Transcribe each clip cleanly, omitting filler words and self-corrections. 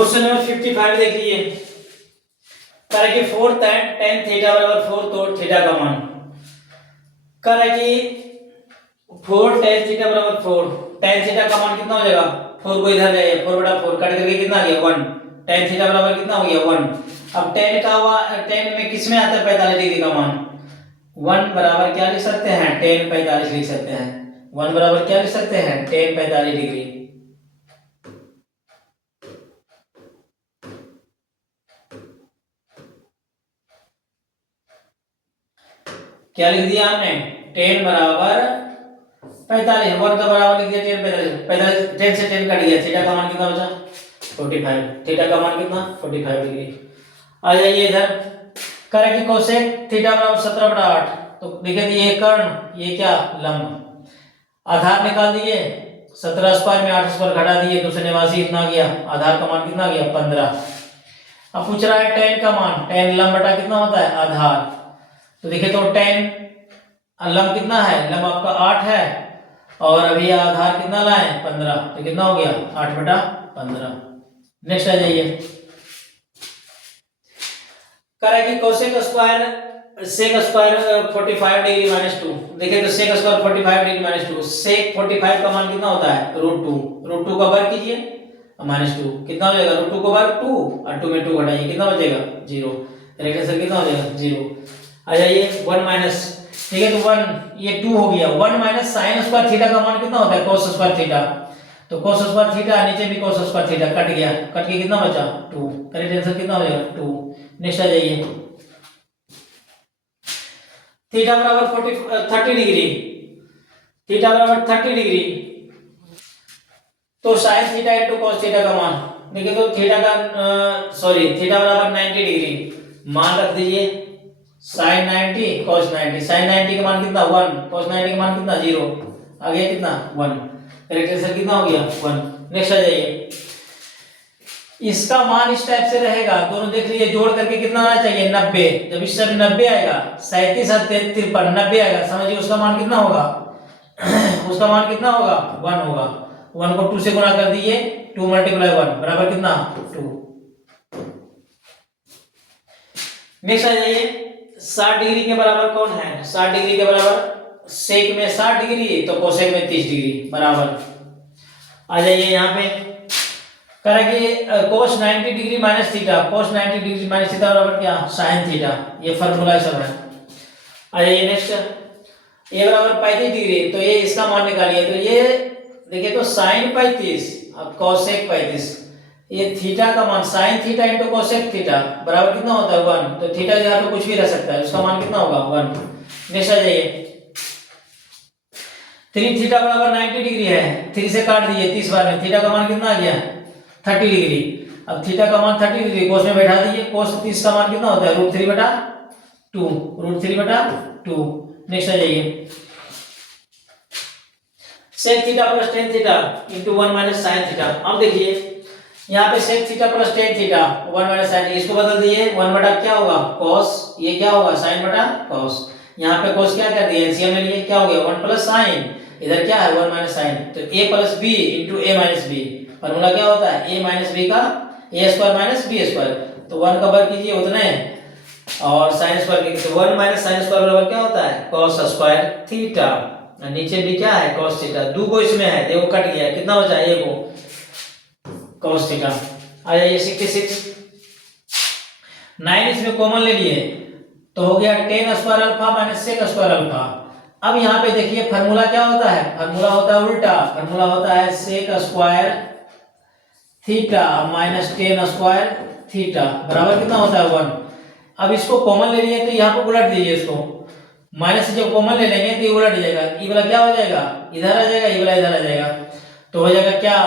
Question number 55 देखिए। कह रहा है कि 4 tan थीटा बराबर 4, तो थीटा का मान। कह रहा है कि 4 tan थीटा बराबर 4, tan थीटा का मान कितना हो जाएगा? 4 को इधर ले 4/4 कट करके कितना आ गया? 1। tan थीटा बराबर कितना हो गया? 1। अब tan में किस में आता है 45 डिग्री का मान? 1 बराबर क्या लिख सकते हैं? tan 45 लिख सकते हैं। 1 बराबर क्या लिख सकते हैं? tan 45 degree. क्या लिख दिया हमने? tan बराबर 45। 1 का बराबर लिख दिया tan 45। 45 tan से tan कट गया, थीटा का मान कितना बचा? 45। थीटा का मान कितना? 45 डिग्री। आ जाइए इधर। कह रहा है कि कोसेक थीटा बराबर 17/8। तो देखिए ये कर्ण, ये क्या? लंब। आधार निकाल दिए। 17 स्क्वायर में 8 स्क्वायर घटा दिए, 289 इतना गया। आधार का मान कितना गया? 15। अब पूछ रहा है tan का मान। tan लंब बटा कितना होता है? आधार। तो देखिए तो tan लंब कितना है? लंब आपका 8 है और अभी आधार कितना लाए? 15। तो कितना हो गया? 8/15। नेक्स्ट आ जाइए। कह रहा है कि cosec square sec square 45 degree -2। देखिए तो सेक स्क्वायर 45 डिग्री -2। सेक 45 का मान कितना होता है? √2। √2 का वर्ग कीजिए -2 कितना हो जाएगा? √2 का वर्ग 2 और 2 में 2 घटाइए कितना बचेगा? 0। करेक्ट आंसर कितना हो जाएगा? 0। आ जाइए 1 माइनस। ठीक है तो 1 ये 2 हो गया। 1 माइनस साइन स्क्वायर थीटा का मान कितना होता है? cos square theta. तो cos स्क्वायर थीटा नीचे भी cos स्क्वायर थीटा कट गया, कट के कितना बचा? 2। करेक्ट आंसर कितना हो जाएगा? 2। नेक्स्ट आ जाइए। थीटा बराबर 30 डिग्री। थीटा बराबर 30 डिग्री तो sine theta into cos theta का मान। देखिए तो थीटा का थीटा बराबर 90 डिग्री। मान रख दीजिए sin 90 cos 90। sin 90 का मान कितना? 1। cos 90 का मान कितना? 0। आ गया कितना? 1। करेक्ट आंसर कितना हो गया? 1। नेक्स्ट आ जाइए। इसका मान इस टाइप से रहेगा, दोनों देख लीजिए, जोड़ करके कितना आना चाहिए? 90। जब इस तरफ 90 आएगा, 37 और 53 90 आएगा, समझिए उसका मान कितना होगा? उसका मान कितना होगा? 1 होगा। 1 को 2 से गुणा कर दीजिए, 2 × 1 बराबर कितना? 2। नेक्स्ट आ जाइए। 60 डिग्री के बराबर कौन है? 60 डिग्री के बराबर सेक में 60 डिग्री तो कोसेक में 30 डिग्री बराबर। आ जाइए यहाँ पे। कह रहा है कि cos 90 degree minus theta. cos 90 degree minus theta बराबर क्या? sin theta. ये फार्मूला सब है। आ जाइए नेक्स्ट। ये बराबर 35 डिग्री तो ये इसका मान निकालिए। तो ये देखिए तो sin 35 अब cosec 35। ये थीटा का मान sin theta into cosec theta बराबर कितना होता है? 1। तो थीटा की जगह पे कुछ भी रह सकता है, उसका मान कितना होगा? 1। नेक्स्ट आ जाइए। 3 थीटा बराबर 90 डिग्री है, 3 से काट दीजिए 30 बार में, थीटा का मान कितना आ गया? 30 डिग्री। अब थीटा का मान 30 डिग्री कोस में बैठा दीजिए। कोस 30 का मान कितना होता है? √3/2। √3/2। नेक्स्ट आ जाइए। sec theta plus tan theta into 1 minus sin theta. अब देखिए यहाँ पे sec theta plus tan theta 1 minus sin, इसको बदल दीजिए 1 बटा क्या होगा? cos। ये क्या होगा? sin बटा cos। यहाँ पे cos क्या कर दिया? एलसीएम में लिए क्या हो गया? 1 प्लस sin, इधर क्या है? 1 माइनस sin। तो a plus b into a minus b। Formula क्या होता है? a माइनस b का a square minus b square. तो 1 का वर्ग कीजिए उतने और sin स्क्वायर कीजिए। तो 1 माइनस sin स्क्वायर बराबर क्या होता है? cos square theta. नीचे भी क्या है? cos theta. 2 को इसमें है, देखो कट गया, कितना बचा? 1 को cos थीटा। आ जाइए 66। 9 इसमें कॉमन ले लिए तो हो गया tan square alpha minus sec square alpha. अब यहाँ पे देखिए फार्मूला क्या होता है? फार्मूला होता है उल्टा। फार्मूला होता है sec square theta minus tan square theta बराबर कितना होता है? 1। अब इसको कॉमन ले लिए तो यहाँ पे उलट दीजिए इसको। माइनस से जब कॉमन ले लेंगे तो ये उलट जाएगा, ये वाला क्या हो जाएगा? इधर आ जाएगा, ये वाला इधर आ जाएगा। तो हो जाएगा क्या?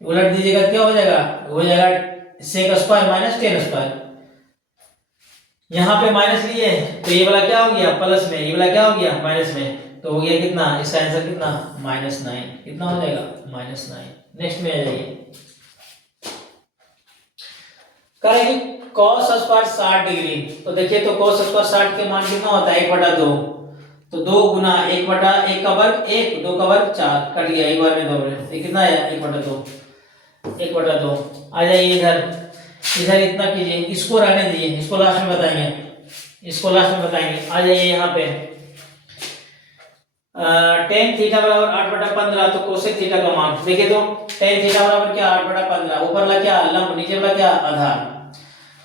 उलट दीजिएगा क्या हो जाएगा? हो जाएगा sec square minus tan square. यहाँ पे माइनस लिए तो ये वाला क्या हो गया? प्लस में, ये वाला क्या हो गया? माइनस में। तो हो गया कितना? इसका आंसर कितना? -9। कितना हो जाएगा? -9। नेक्स्ट में आ जाइए। करेंगे cos स्क्वायर 60 डिग्री। तो देखिए तो cos स्क्वायर 60 के मान कितना होता है? 1/2। तो 2 गुना 1/1 का वर्ग 1, 2 का वर्ग 4 कट गया, एक बार में 2 ये कितना आया? 1/2। 1/2। आ जाइए इधर, इधर इतना कीजिए, इसको रहने दीजिए, इसको लास्ट में बताएंगे, इसको लास्ट में बताएंगे। आ जाइए यहाँ पे टेन थीटा बराबर 8/15, तो कोसेक थीटा का मान देखिए तो टेन थीटा बराबर क्या 8/15, ऊपर वाला क्या लंब, नीचे वाला क्या आधार,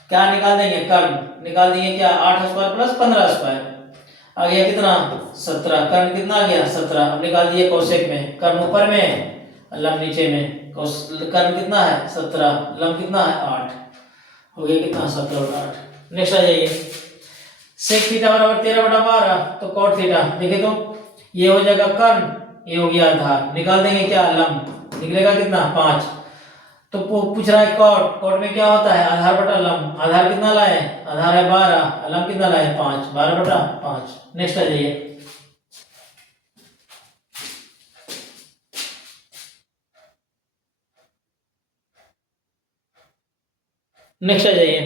क्या निकाल देंगे कर्ण, निकाल देंगे क्या 8 स्क्वायर प्लस 15 स्क्वायर, आ गया कितना 17, कर्ण कितना आ गया 17। अब निकाल दिए कोसेक में, कर्ण ऊपर में लंब नीचे में, कर्ण कितना है 17, लंब कितना है 8, हो गया कितना 17 और 8। नेक्स्ट आ जाइए सेक थीटा बराबर 13/12, तो कॉट थीटा देखिए तो ये हो जाएगा कर्ण, ये हो गया आधार, निकाल देंगे क्या लंब, निकलेगा कितना 5। तो पूछ रहा है कॉट, कॉट में क्या होता है आधार बटा लंब, आधार कितना लाए, आधार है 12, लंब कितना लाए 5, 12/5। नेक्स्ट आ जाइए नेक्स्ट आ जाइए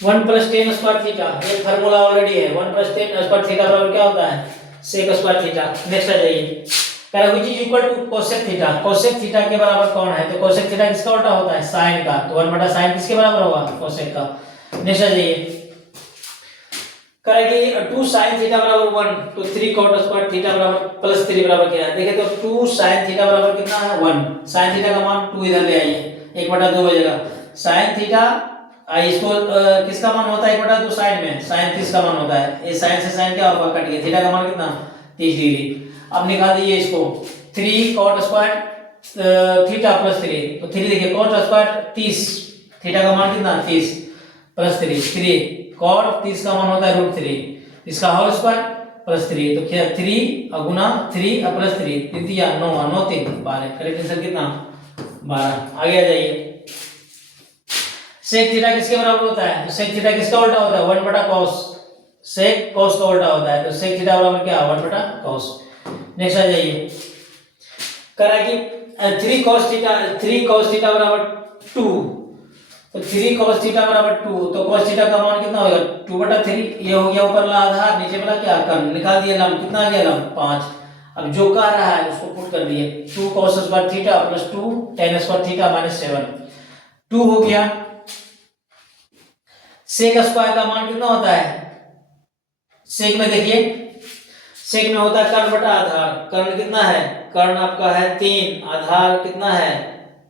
1 + 10 स्क्वायर थीटा, ये फार्मूला ऑलरेडी है, 1 + 10 स्क्वायर थीटा बराबर क्या होता है सेक स्क्वायर थीटा। नेक्स्ट आ जाइए which is equal to cosec theta, cosec theta के बराबर कौन है, तो कोसेक थीटा किसका उल्टा होता है साइन का, तो 1/sin किसके बराबर होगा कोसेक का। नेक्स्ट आ जाइए करेंगे 2 sin थीटा बराबर 1, तो 3 cot स्क्वायर थीटा बराबर +3 बराबर क्या है, देखिए तो 2 sin थीटा बराबर कितना है 1, sin थीटा का मान 2 इधर ले आइए, 1/2 हो जाएगा sin थीटा, इसको किसका मान होता है 1/2 साइन में, sin 30 का मान होता है, ये sin से sin क्या होगा कट गया, थीटा का मान कितना 30 डिग्री। अब निकाल दीजिए इसको 3 cot स्क्वायर थीटा +3, तो 3 देखिए cot स्क्वायर 30, थीटा का मान कितना 30 +3, 3 cot 30 का मान होता है √3, इसका होल स्क्वायर +3, तो क्या 3 गुना 3 +3 3 या 9 9 3 12, करेक्ट आंसर कितना 12। आगे आ जाइए सेक थीटा किसके बराबर होता है, तो सेक थीटा किसका उल्टा होता है 1/cos, सेक cos का उल्टा होता है, तो सेक थीटा बराबर क्या 1/cos। नेक्स्ट आ जाइए करा कि 3 cos थीटा बराबर 2, तो 3 cos थीटा बराबर 2, तो cos थीटा का मान कितना होगा 2/3, ये हो गया ऊपर वाला आधार, नीचे वाला क्या कर्ण, निकाल दिया लंब, कितना आ गया लंब 5। अब जो कह रहा है उसको पुट कर दिए 2 cos square theta + 2 tan square theta -7, 2 हो गया। सेक स्क्वायर का मान कितना होता है, सेक में देखिए सेक में होता है कर्ण बटा आधार, कर्ण कितना है, कर्ण आपका है 3, आधार कितना है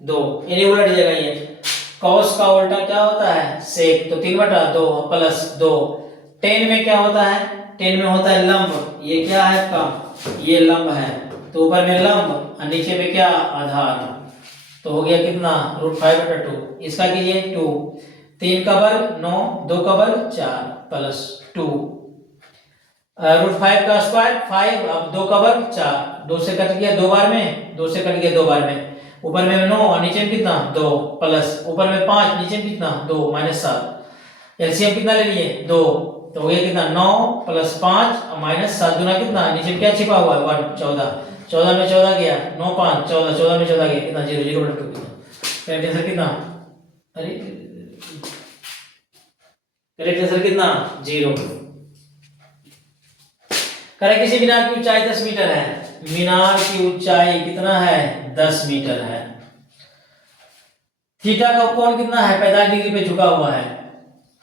2, यानी उलट जाएगा ये, cos का उल्टा क्या होता है सेक, तो 3/2 + 2, tan में क्या होता है, tan में होता है लंब, ये क्या है आपका ये लंब है, तो ऊपर में लंब और नीचे में क्या आधार, तो हो गया कितना √5/2, इसका कीजिए 2, 3 का वर्ग 9, 2 का वर्ग 4 + 2 √5 का स्क्वायर 5, अब 2 का वर्ग 4, 2 से कट गया 2 बार में, 2 से कट गया 2 बार में, ऊपर में 9 और नीचे में कितना 2 प्लस ऊपर में 5 नीचे में कितना 2 -7, एलसीएम कितना ले लिए 2, तो ये कितना 9 + 5 और -7 गुना कितना नीचे में क्या छिपा हुआ है 1, 14, 14 में 14 गया 9 5 14, 14 में 14 गया कितना 0 0/2 कितना, करेक्ट आंसर कितना, अरे करेक्ट आंसर कितना 0। करें किसी मीनार की ऊंचाई 10 मीटर है, मीनार की ऊंचाई कितना है 10 मीटर है, थीटा का कोण कितना है 45 डिग्री पे झुका हुआ है,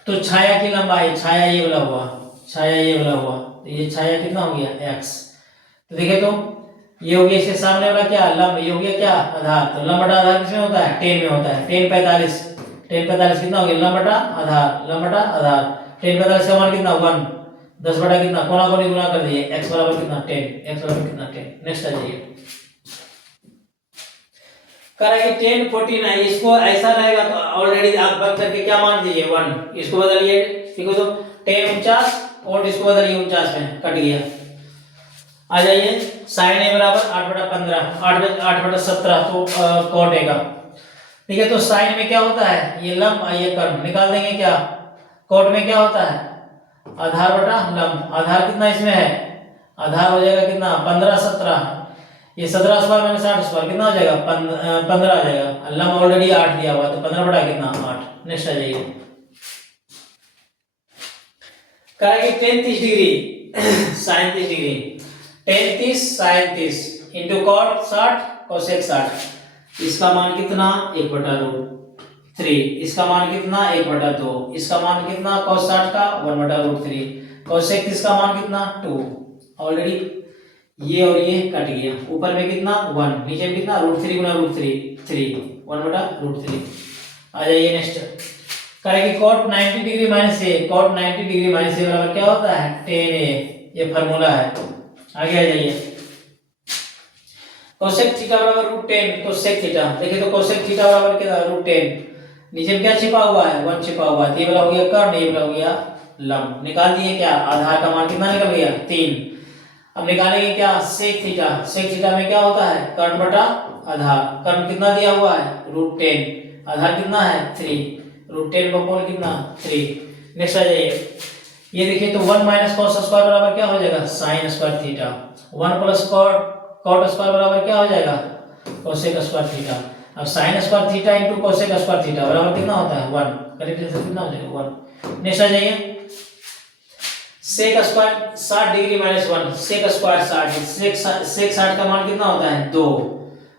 तो छाया की लंबाई, छाया ये वाला हुआ, छाया ये वाला हुआ, तो ये छाया कितना हो गया x, तो देखिए तो ये हो गया इसके सामने वाला क्या लंब, ये हो गया क्या आधार, तो लंब बटा आधार किसमें होता है tan में होता है, tan 45, tan 45 कितना हो गया लंब बटा आधार, लंब बटा आधार, tan 45 का मान कितना 1, 10 बटा कितना कोना कोनी गुना कर दिए, x बराबर कितना 10, x बराबर कितना 10। नेक्स्ट आ जाइए कह रहा है कि 10 49, इसको ऐसा रहेगा तो ऑलरेडी आप बंद करके क्या मान दीजिए 1, इसको बदलिए, ठीक है तो 10 49 और इसको बदलिए 49 में कट गया। आ जाइए sin a बराबर 8/15 8/17, तो cot a का, ठीक है तो sin में क्या होता है ये लंब ये कर्ण, निकाल देंगे क्या, cot में क्या होता है आधार बटा लंब, आधार कितना इसमें है, आधार हो जाएगा कितना 15 17, ये 17 स्क्वायर -8 स्क्वायर कितना हो जाएगा 15 आ जाएगा, लंब ऑलरेडी 8 दिया हुआ तो 15 बटा कितना 8। नेक्स्ट आ जाइए करेंगे tan 30 degree sin 30 degree, tan 30 sin 30 into cot 60 cosec 60, इसका मान कितना 1/√3, इसका मान कितना 1/2, इसका मान कितना cos 60 का 1/√3, cos 31 का मान कितना 2। ऑलरेडी ये और ये कट गया, ऊपर में कितना 1, नीचे में कितना √3 गुना √3 3 1/√3। आ जाइए नेक्स्ट करेंगे cot 90 डिग्री माइनस ए, cot 90 डिग्री माइनस ए बराबर क्या होता है 10a, ये फार्मूला है। आगे आ जाइए कोसेक थीटा बराबर √10 कोसेक थीटा, देखिए तो कोसेक थीटा बराबर क्या था √10, नीचे में क्या छिपा हुआ है 1 छिपा हुआ है, ये वाला हो गया कर्ण, ये वाला हो गया लंब। निकाल दिए क्या, आधार का मान कितना निकल गया 3। अब निकालेंगे क्या सेक थीटा, सेक थीटा में क्या होता है कर्ण बटा आधार, कर्ण कितना दिया हुआ है √10, आधार कितना है 3, √10 का पोल कितना 3। नेक्स्ट आ जाइए ये देखिए तो 1 माइनस कॉस स्क्वायर बराबर क्या हो जाएगा sine square theta, 1 plus cot square बराबर क्या हो जाएगा कोसेक स्क्वायर थीटा। अब sine square theta into cosec square theta बराबर कितना होता है 1, करेक्ट आंसर कितना हो जाएगा 1। नेक्स्ट आ जाइए sec square 60 degree minus 1, sec square 60, sec 60 का मान कितना होता है 2,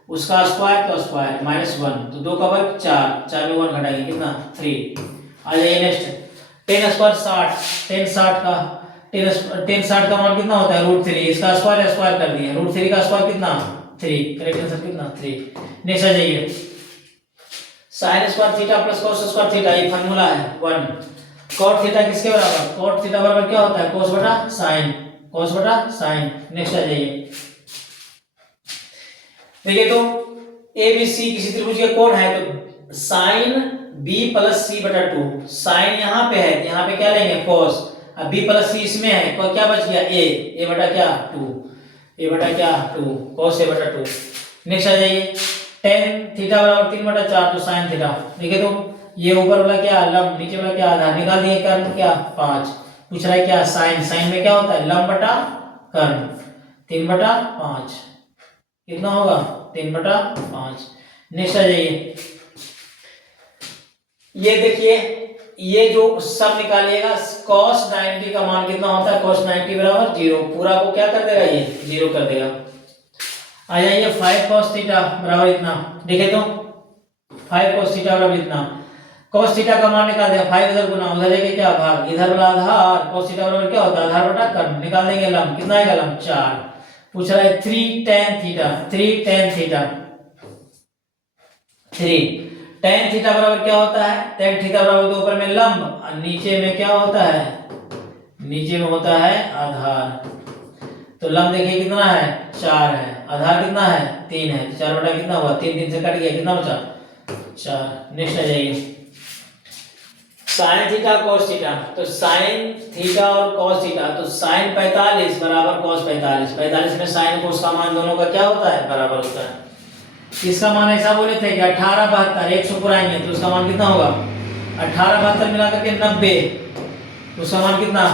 उसका स्क्वायर तो स्क्वायर माइनस 1, तो 2 का वर्ग 4, 4 में 1 घटाएंगे कितना 3। आ जाइए नेक्स्ट टेन स्क्वायर 60, टेन 60 का मान कितना होता है √3, इसका स्क्वायर कर दिया, √3 का स्क्वायर कितना 3, करेक्ट आंसर कितना 3। नेक्स्ट आ जाइए sign square theta plus cos square theta, ये फार्मूला है 1। कॉट थीटा किसके बराबर, कॉट थीटा बराबर क्या होता है cos बटा साइन, cos बटा साइन। नेक्स्ट आ जाइए देखिए तो ए बी सी किसी त्रिभुज के कोण है तो साइन b प्लस सी बटा 2, साइन यहाँ पे है, यहाँ पे क्या लेंगे cos, अब b प्लस सी इसमें है तो क्या बच गया a बटा क्या 2, a बटा क्या 2, cos a बटा 2। नेक्स्ट आ जाइए tan थीटा बराबर 3/4 तो साइन थीटा, देखिए तो ये ऊपर वाला क्या लंब, नीचे वाला क्या आधार, निकाल दिए कर्ण क्या 5, पूछ रहा है क्या साइन, साइन में क्या होता है लंब बटा कर्ण, 3/5 कितना होगा 3/5। नेक्स्ट आ जाइए ये देखिए ये जो सब निकालिएगा cos 90 का मान कितना होता है cos 90 बराबर 0, पूरा को क्या कर देगा ये 0 कर देगा। आ जाइए 5 cos थीटा बराबर इतना, देखे तो 5 cos थीटा बराबर इतना, cos थीटा का मान निकाल देगा 5 इधर गुना उधर जाके क्या भाग, इधर वाला आधार cos थीटा बराबर क्या होता है आधार बटा कर्ण, निकाल देंगे लंब कितना आएगा लंब 4। पूछ रहा है 3 tan theta, 3 tan theta 3 tan theta बराबर क्या होता है tan थीटा बराबर तो ऊपर में लंब और नीचे में क्या होता है, नीचे में होता है आधार, तो लंब देखिए कितना है 4 है, आधार कितना है 3 है, 4 बटा कितना हुआ 3, 3 से कट गया कितना बचा 4। नेक्स्ट आ जाइए साइन थीटा cos थीटा, तो साइन थीटा और cos थीटा, तो साइन 45 बराबर cos 45, 45 में साइन cos का मान दोनों का क्या होता है बराबर होता है। इसका मान ऐसा बोले थे कि 18 72 100 पुराएंगे तो उसका मान कितना होगा 18 72 मिला करके 90, तो उसका मान कितना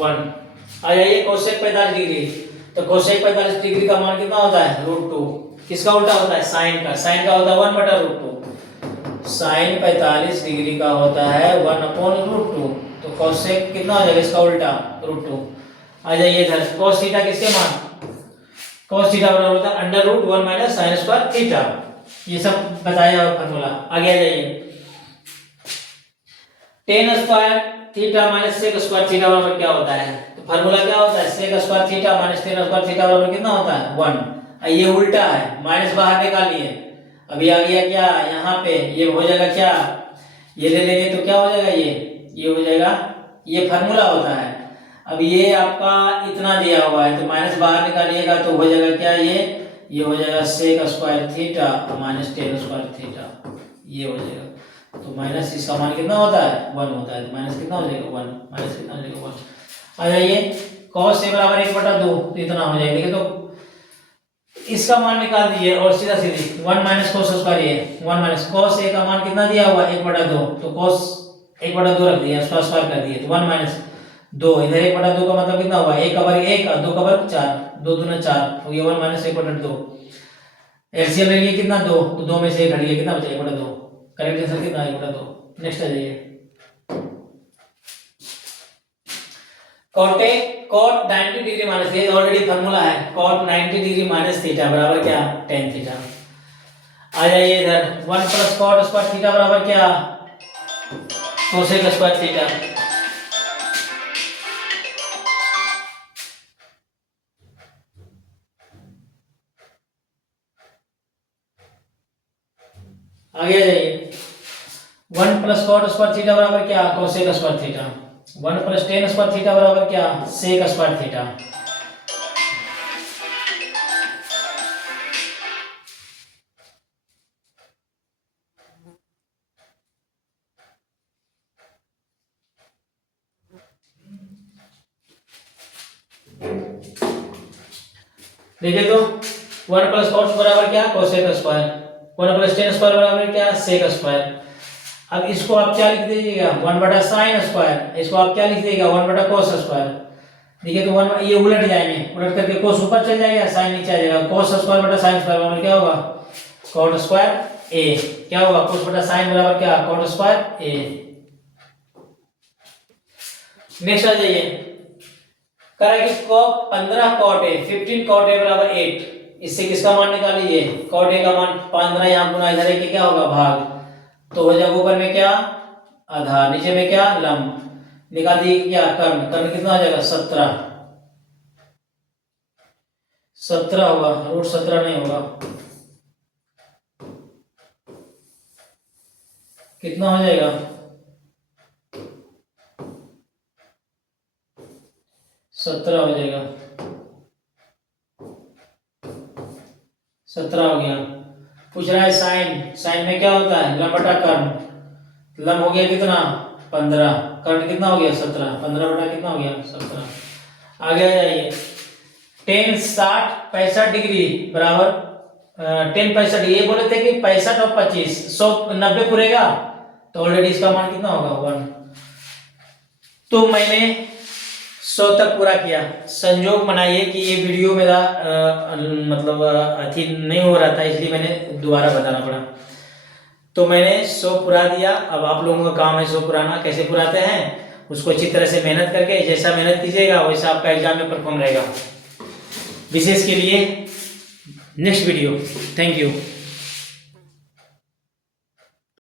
1। आ जाइए कोसेक 45 डिग्री, तो कोसेक 45 डिग्री का मान कितना होता है √2, किसका उल्टा होता है साइन का, साइन का होता है 1/√2, साइन 45 डिग्री का होता है 1/√2, तो कोसेक कितना हो जाएगा इसका उल्टा √2। आ जाइए इधर cos थीटा किसके मान, cos थीटा बराबर होता है √1 माइनस साइन स्क्वायर थीटा, ये सब बताया हुआ फार्मूला। आगे आ जाइए tan square theta minus sec square theta बराबर क्या होता है, तो फार्मूला क्या होता है sec square theta minus tan square theta बराबर कितना होता है 1, ये उल्टा है माइनस बाहर निकालिए, अभी आ गया क्या यहाँ पे ये हो जाएगा क्या, ये ले लेंगे तो क्या हो जाएगा ये हो जाएगा, ये फार्मूला होता है। अब ये आपका इतना दिया हुआ है तो माइनस बाहर निकालिएगा तो हो जाएगा क्या ये हो जाएगा sec square theta minus tan square theta, ये हो जाएगा, तो माइनस इसका मान कितना होता है 1 होता है, तो माइनस कितना हो जाएगा 1, माइनस कितना हो जाएगा 1। आ जाइए cos a बराबर 1/2 तो इतना हो जाएगा, देखिए तो इसका मान निकाल दीजिए और सीधा सीधी 1 माइनस cos स्क्वायर ये 1 माइनस cos a का मान कितना दिया हुआ 1/2, तो cos 1/2 रख दिया, उसका स्क्वायर कर दिए, तो 1 माइनस 2 इधर 1/2 का मतलब कितना हुआ 1 का वर्ग 1 और 2 का वर्ग 4, 2 दूना 4, तो ये 1 माइनस 1/2 एलसीएम ले लिए कितना 2, तो 2 में से 1 घट गया कितना बचा 1/2, करेक्ट आंसर कितना 1/2। नेक्स्ट आ जाइए cot 90 डिग्री माइनस, ये ऑलरेडी फार्मूला है cot 90 डिग्री माइनस थीटा बराबर क्या tan थीटा। आ जाइए इधर 1 प्लस कॉट स्क्वायर थीटा बराबर क्या, कोसेक स्क्वायर थीटा। आगे आ जाइए 1 प्लस कॉट स्क्वायर थीटा बराबर क्या, cosec square theta. 1 plus ten square theta बराबर क्या, सेक स्क्वायर थीटा। देखिए तो 1 प्लस कॉट बराबर क्या, cosec square. 1 plus ten square बराबर क्या, सेक स्क्वायर। अब इसको आप क्या लिख दीजिएगा, 1 बटा साइन स्क्वायर। इसको आप क्या लिख दीजिएगा, 1 बटा कोस स्क्वायर। देखिए तो 1 ये उलट जाएंगे, उलट करके कोस ऊपर चल जाएगा, साइन नीचे आ जाएगा। कोस स्क्वायर बटा साइन स्क्वायर बराबर क्या होगा, कॉट स्क्वायर ए। क्या होगा, कोस बटा साइन बराबर क्या, कॉट स्क्वायर ए। नेक्स्ट आ जाइए, कह रहा है कि 15 कॉट ए 15 कॉट ए बराबर 8। इससे किसका मान निकाल लीजिए, कॉट ए का मान 15 यहां गुना इधर ए के क्या होगा, भाग। तो हो जाएगा ऊपर में क्या, आधार, नीचे में क्या, लंब। निकाल दिए क्या, कर्ण। कर्ण कितना हो जाएगा, 17। 17 होगा, रूट 17 नहीं होगा। कितना हो जाएगा, 17 हो जाएगा। 17 हो गया। पूछ रहा है साइन, साइन में क्या होता है, लंब बटा कर्ण। लंब हो गया कितना, 15। कर्ण कितना हो गया, 17। 15 बटा कितना हो गया, 17। आगे आ जाइए, टेन 60 65 डिग्री बराबर 10 65। ये बोले थे कि 65 और 25 190 पूरेगा, तो ऑलरेडी इसका मान कितना होगा, 1। तो मैंने 100 तक पूरा किया। संजोग बनाइए कि ये वीडियो मेरा मतलब अथी नहीं हो रहा था, इसलिए मैंने दोबारा बताना पड़ा। तो मैंने 100 पूरा दिया। अब आप लोगों का काम है 100 पुराना। कैसे पुराते हैं उसको अच्छी तरह से मेहनत करके, जैसा मेहनत कीजिएगा वैसा आपका एग्जाम में परफॉर्म रहेगा। विशेष के लिए नेक्स्ट वीडियो। Thank you.